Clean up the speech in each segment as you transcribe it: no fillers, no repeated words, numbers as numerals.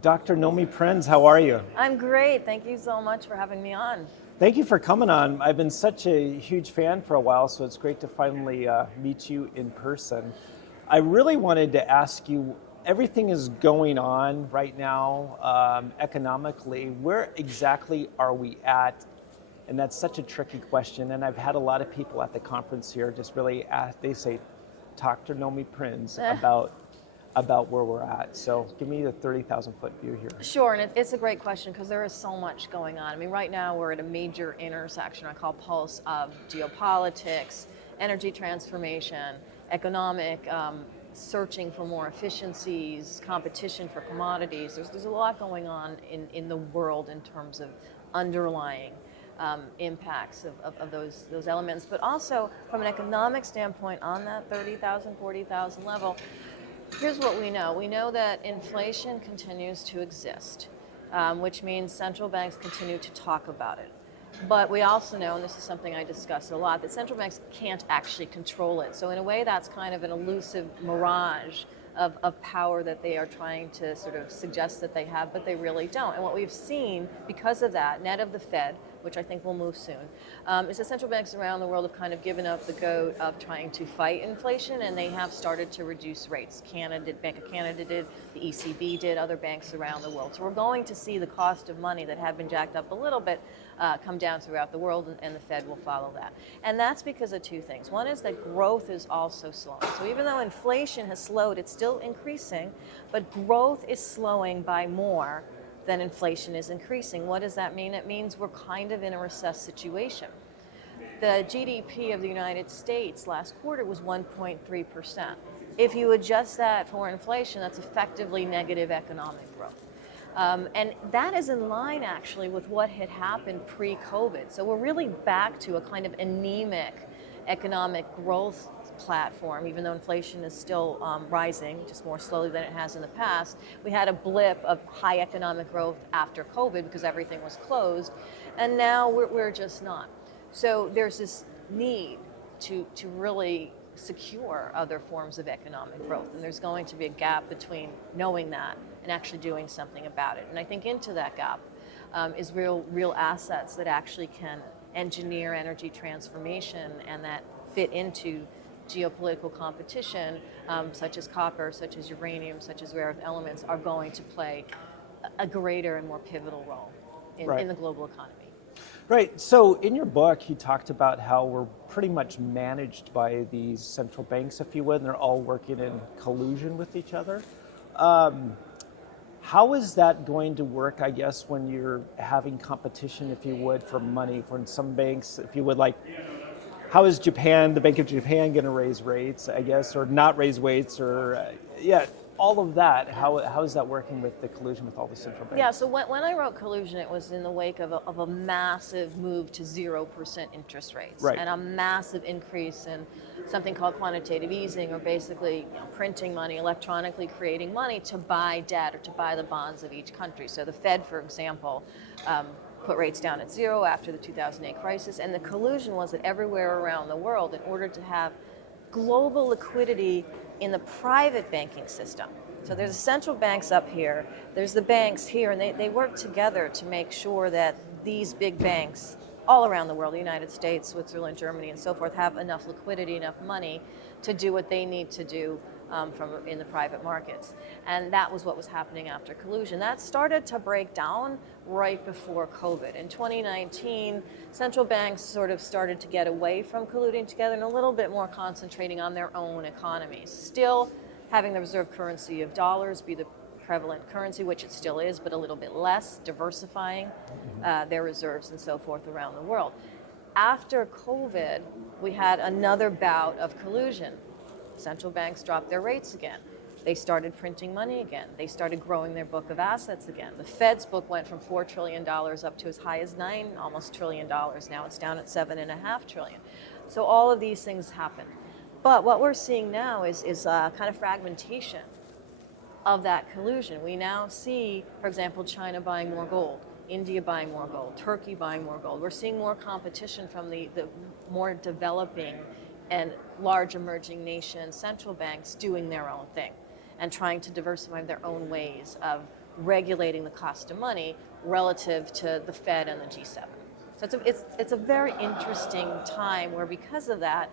Dr. Nomi Prins, how are you? I'm great. Thank you so much for having me on. Thank you for coming on. I've been such a huge fan for a while, so it's great to finally meet you in person. I really wanted to ask you, everything is going on right now economically. Where exactly are we at? And that's such a tricky question. And I've had a lot of people at the conference here just really ask, they say, talk to Nomi Prins about where we're at. So give me the 30,000 foot view here. Sure, and it's a great question because there is so much going on. I mean, right now we're at a major intersection, I call pulse, of geopolitics, energy transformation, economic searching for more efficiencies, competition for commodities. There's a lot going on in the world in terms of underlying impacts of those elements. But also from an economic standpoint on that 30,000, 40,000 level, here's what we know. We know that inflation continues to exist, which means central banks continue to talk about it. But we also know, and this is something I discuss a lot, that central banks can't actually control it. So in a way, that's kind of an elusive mirage of power that they are trying to sort of suggest that they have, but they really don't. And what we've seen because of that, net of the Fed, which I think will move soon, is that central banks around the world have kind of given up the goat of trying to fight inflation, and they have started to reduce rates. Canada did, Bank of Canada did, the ECB did, other banks around the world. So we're going to see the cost of money that had been jacked up a little bit come down throughout the world, and the Fed will follow that. And that's because of two things. One is that growth is also slowing. So even though inflation has slowed, it's still increasing, but growth is slowing by more than inflation is increasing. What does that mean? It means we're kind of in a recessed situation. The GDP of the United States last quarter was 1.3%. If you adjust that for inflation, that's effectively negative economic growth. And that is in line actually with what had happened pre-COVID. So we're really back to a kind of anemic economic growth platform, even though inflation is still rising, just more slowly than it has in the past. We had a blip of high economic growth after COVID because everything was closed, and now we're just not. So there's this need to really secure other forms of economic growth, and there's going to be a gap between knowing that and actually doing something about it. And I think into that gap is real assets that actually can engineer energy transformation and that fit into geopolitical competition, such as copper, such as uranium, such as rare earth elements, are going to play a greater and more pivotal role in the global economy. Right. So in your book, you talked about how we're pretty much managed by these central banks, if you would, and they're all working in collusion with each other. How is that going to work, I guess, when you're having competition, if you would, for money from some banks, if you would, like, how is Japan, the Bank of Japan, going to raise rates, I guess, or not raise rates, or, all of that? How is that working with the collusion with all the central banks? Yeah, so when I wrote Collusion, it was in the wake of a massive move to 0% interest rates, and a massive increase in something called quantitative easing, or basically printing money, electronically creating money to buy debt or to buy the bonds of each country. So the Fed, for example, put rates down at zero after the 2008 crisis, and the collusion was that everywhere around the world, in order to have global liquidity in the private banking system. So there's the central banks up here, there's the banks here, and they work together to make sure that these big banks all around the world, the United States, Switzerland, Germany, and so forth, have enough liquidity, enough money to do what they need to do in the private markets. And that was what was happening after collusion. That started to break down right before COVID. In 2019, central banks sort of started to get away from colluding together and a little bit more concentrating on their own economies. Still having the reserve currency of dollars be the prevalent currency, which it still is, but a little bit less, diversifying their reserves and so forth around the world. After COVID, we had another bout of collusion. Central banks dropped their rates again. They started printing money again. They started growing their book of assets again. The Fed's book went from $4 trillion up to as high as almost $9 trillion. Now it's down at $7.5 trillion. So all of these things happen. But what we're seeing now is kind of fragmentation of that collusion. We now see, for example, China buying more gold. India buying more gold, Turkey buying more gold. We're seeing more competition from the more developing and large emerging nation central banks doing their own thing and trying to diversify their own ways of regulating the cost of money relative to the Fed and the G7. So it's a very interesting time where, because of that,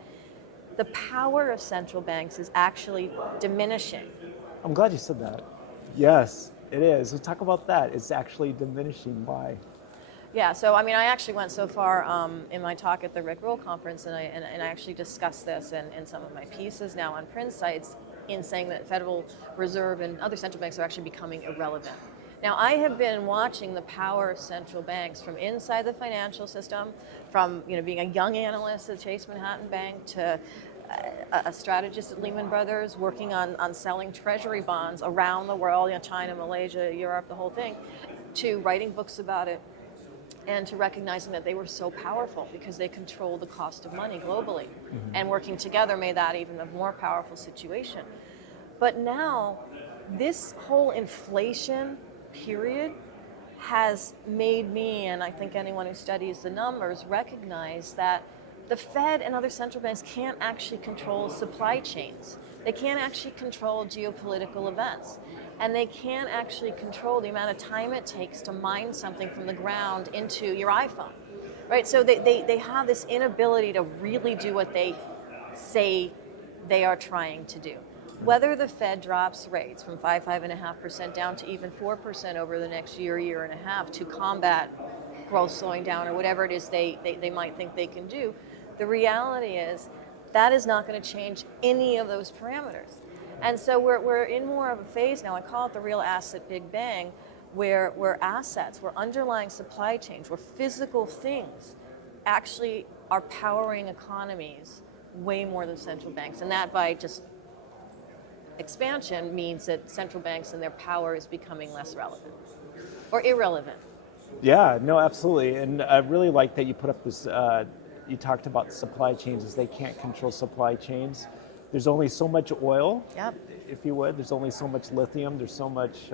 the power of central banks is actually diminishing. I'm glad you said that. Yes, it is. Let's talk about that. It's actually diminishing. Why? Yeah, so I mean, I actually went so far in my talk at the Rick Roll conference, and I actually discussed this in some of my pieces now on Prinsights, in saying that Federal Reserve and other central banks are actually becoming irrelevant. Now, I have been watching the power of central banks from inside the financial system, from being a young analyst at Chase Manhattan Bank to a strategist at Lehman Brothers, working on selling treasury bonds around the world, China, Malaysia, Europe, the whole thing, to writing books about it, and to recognizing that they were so powerful because they control the cost of money globally. Mm-hmm. And working together made that even a more powerful situation. But now, this whole inflation period has made me, and I think anyone who studies the numbers, recognize that the Fed and other central banks can't actually control supply chains. They can't actually control geopolitical events. And they can't actually control the amount of time it takes to mine something from the ground into your iPhone, right? So they have this inability to really do what they say they are trying to do. Whether the Fed drops rates from 5.5% down to even 4% over the next year and a half to combat growth slowing down or whatever it is they might think they can do, the reality is that is not going to change any of those parameters. And so we're in more of a phase now, I call it the real asset big bang, where assets, where underlying supply chains, where physical things actually are powering economies way more than central banks. And that, by just expansion, means that central banks and their power is becoming less relevant or irrelevant. Yeah, no, absolutely. And I really like that you put up this, you talked about supply chains, as they can't control supply chains. There's only so much oil, yep, if you would. There's only so much lithium. There's so much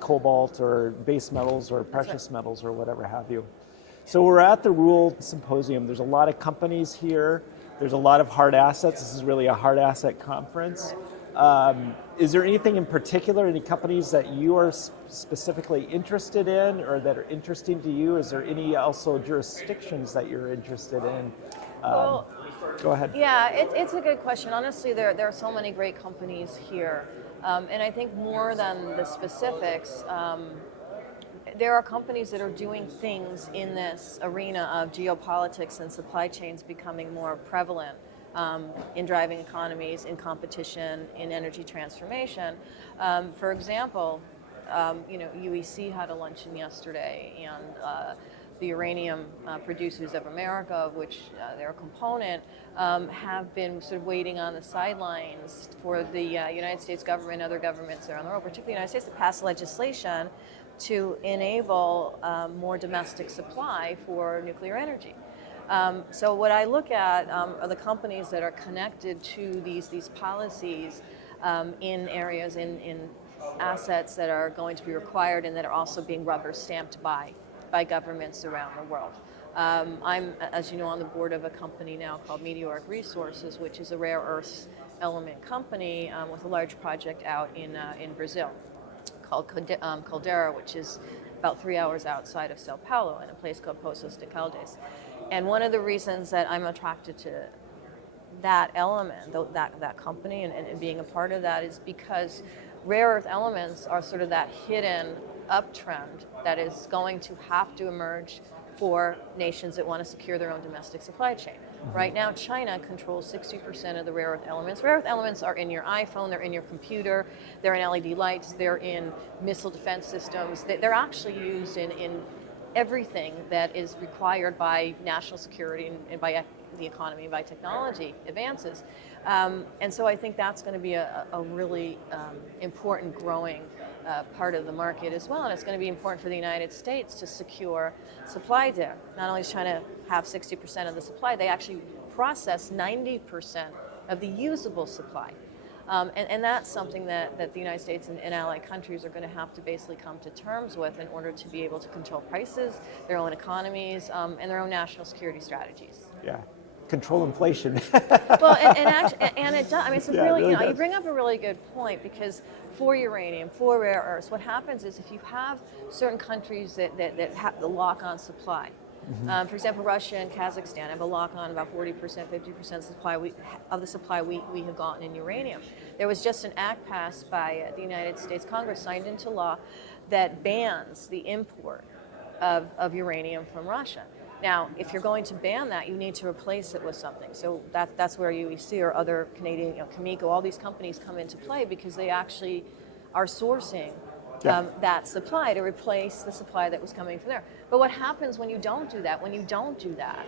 cobalt or base metals or precious metals or whatever have you. So we're at the Rule Symposium. There's a lot of companies here. There's a lot of hard assets. This is really a hard asset conference. Is there anything in particular, any companies that you are specifically interested in or that are interesting to you? Is there any also jurisdictions that you're interested in? Well, go ahead. Yeah, it's a good question. Honestly, there are so many great companies here. And I think more than the specifics, there are companies that are doing things in this arena of geopolitics and supply chains becoming more prevalent in driving economies, in competition, in energy transformation. For example, UEC had a luncheon yesterday, and the uranium producers of America, of which they're a component, have been sort of waiting on the sidelines for the United States government, other governments around the world, particularly the United States, to pass legislation to enable more domestic supply for nuclear energy. So what I look at are the companies that are connected to these policies in areas, in assets that are going to be required and that are also being rubber stamped by governments around the world. I'm, as you know, on the board of a company now called Meteoric Resources, which is a rare earth element company with a large project out in Brazil called Caldera, which is about 3 hours outside of Sao Paulo in a place called Poços de Caldas. And one of the reasons that I'm attracted to that element, that company, and being a part of that, is because rare earth elements are sort of that hidden uptrend that is going to have to emerge for nations that want to secure their own domestic supply chain. Right now, China controls 60% of the rare earth elements. Rare earth elements are in your iPhone, they're in your computer, they're in LED lights, they're in missile defense systems. They're actually used in everything that is required by national security and by the economy, by technology advances. And so I think that's going to be a really important growing part of the market as well. And it's going to be important for the United States to secure supply there. Not only is China have 60% of the supply, they actually process 90% of the usable supply. And that's something that the United States and allied countries are going to have to basically come to terms with in order to be able to control prices, their own economies, and their own national security strategies. Yeah. Control inflation. Well, and it does. I mean, it's Yeah, really, it really you does. bring up a really good point, because for uranium, for rare earths, what happens is if you have certain countries that have the lock-on supply. For example, Russia and Kazakhstan have a lock-on about 40%, 50% of the supply we have gotten in uranium. There was just an act passed by the United States Congress, signed into law, that bans the import of uranium from Russia. Now, if you're going to ban that, you need to replace it with something. So that's where UEC or other Canadian, Cameco, all these companies come into play, because they actually are sourcing that supply to replace the supply that was coming from there. But what happens when you don't do that? When you don't do that,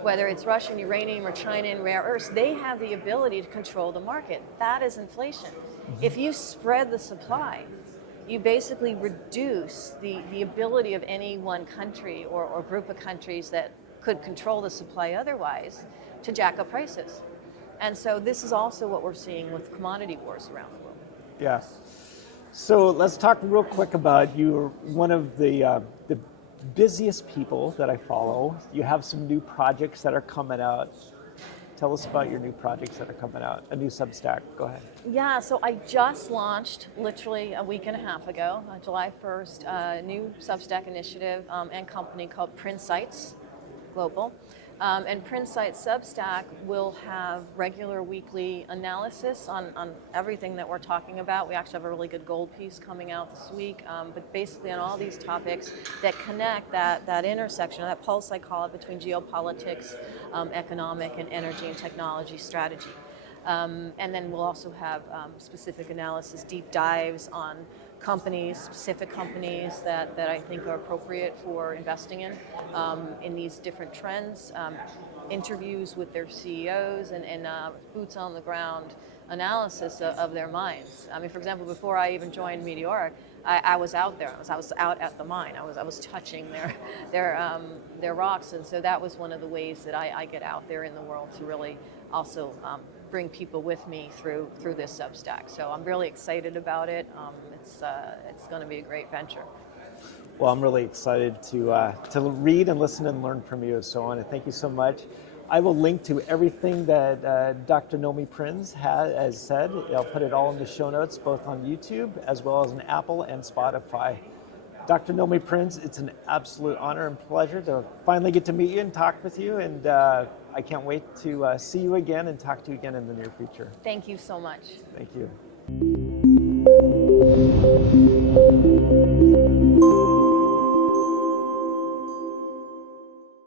whether it's Russian uranium or China and rare earths, they have the ability to control the market. That is inflation. If you spread the supply, you basically reduce the ability of any one country or group of countries that could control the supply otherwise to jack up prices. And so this is also what we're seeing with commodity wars around the world. Yeah. So let's talk real quick about you're one of the busiest people that I follow. You have some new projects that are coming out. Tell us about your new projects that are coming out, a new Substack. Go ahead. Yeah, so I just launched literally a week and a half ago, July 1st, a new Substack initiative and company called Prinsights Global. And Prinsights Substack will have regular weekly analysis on everything that we're talking about. We actually have a really good gold piece coming out this week, but basically on all these topics that connect that intersection, that pulse I call it, between geopolitics, economic and energy and technology strategy. And then we'll also have specific analysis, deep dives on companies, specific companies that I think are appropriate for investing in these different trends, interviews with their CEOs, and boots on the ground analysis of their mines. I mean, for example, before I even joined Meteoric, I was out there. I was out at the mine. I was touching their rocks, and so that was one of the ways that I get out there in the world to really also bring people with me through this Substack. So I'm really excited about it. It's going to be a great venture. Well, I'm really excited to read and listen and learn from you. So I want to thank you so much. I will link to everything that Dr. Nomi Prins has said. I'll put it all in the show notes, both on YouTube as well as on Apple and Spotify. Dr. Nomi Prins, it's an absolute honor and pleasure to finally get to meet you and talk with you. And I can't wait to see you again and talk to you again in the near future. Thank you so much. Thank you.